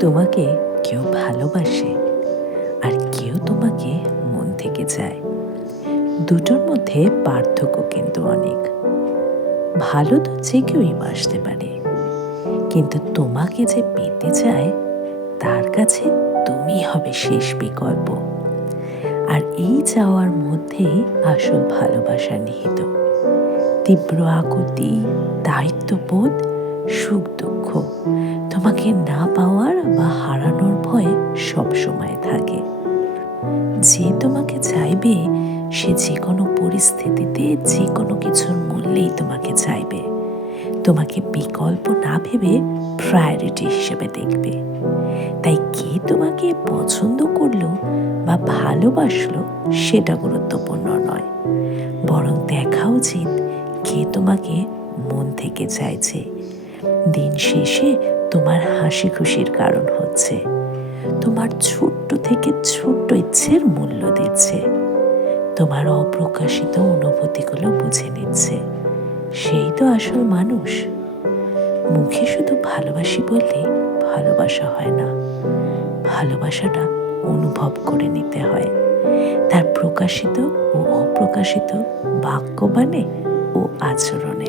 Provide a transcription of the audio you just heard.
তোমাকে কেউ ভালোবাসে আর কেউ তোমাকে মন থেকে চায়। দুটোর মধ্যে পার্থক্য কিন্তু অনেক। ভালো তো যে কেউই বাসতে পারে, কিন্তু তোমাকে যে পেতে চায় তার কাছে তুমি হবে শেষ বিকল্প। আর এই চাওয়ার মধ্যেই আসল ভালোবাসা নিহিত। তীব্র আকুতি, দায়িত্ববোধ, সুখ দুঃখ তোমাকে না পাওয়ার বা হারানোর ভয় সবসময় থাকে। যে তোমাকে চাইবে সে যে কোনো পরিস্থিতিতে যে কোনো কিছুর মূল্যেই তোমাকে চাইবে। তোমাকে বিকল্প না ভেবে প্রায়োরিটি হিসেবে দেখবে। তাই কে তোমাকে পছন্দ করলো বা ভালোবাসলো সেটা গুরুত্বপূর্ণ নয়, বরং দেখা উচিত কে তোমাকে মন থেকে চাইছে, দিন শেষে তোমার হাসি খুশির কারণ হচ্ছে, তোমার ছোট্ট থেকে ছোট্ট ইচ্ছের মূল্য দিচ্ছে, তোমার অপ্রকাশিত অনুভূতিগুলো বুঝে নিচ্ছে। সেই তো আসল মানুষ। মুখে শুধু ভালোবাসি বললে ভালোবাসা হয় না। ভালোবাসাটা অনুভব করে নিতে হয়, তার প্রকাশিত ও অপ্রকাশিত বাক্যবাণে ও আচরণে।